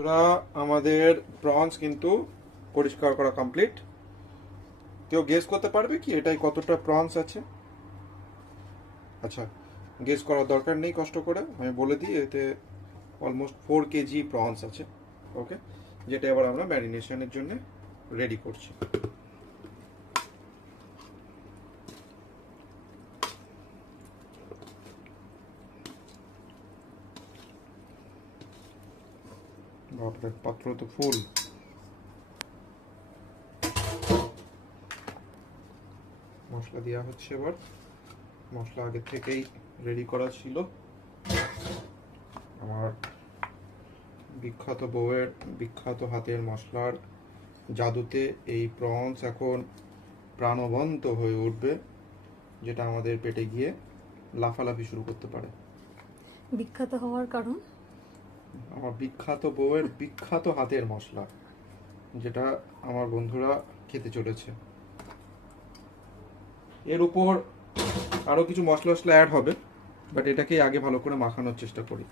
ওরা আমাদের প্রনস কিন্তু পরিষ্কার করা কমপ্লিট। কেউ গেস করতে পারবে কি এটাই কতটা প্রনস আছে? আচ্ছা, গেস করার দরকার নেই, কষ্ট করে আমি বলে দিই, এতে অলমোস্ট 4 কেজি প্রনস আছে। ওকে, যেটা এবার আমরা ম্যারিনেশনের জন্য রেডি করছি। বাপরে, পাত্র তো ফুল। মশলা দেওয়া হচ্ছে এবার। মশলা আগে থেকেই রেডি করা ছিল। আমার বিখ্যাত বউয়ের বিখ্যাত হাতের মশলার জাদুতে এই প্রনস এখন প্রাণবন্ত হয়ে উঠবে, যেটা আমাদের পেটে গিয়ে লাফালাফি শুরু করতে পারে। বিখ্যাত হওয়ার কারণ? আমার বিখ্যাত বউয়ের বিখ্যাত হাতের মশলা, যেটা আমার বন্ধুরা খেতে চলেছে। এর উপর আরো কিছু মশলা টশলা অ্যাড হবে, বাট এটাকে আগে ভালো করে মাখানোর চেষ্টা করি।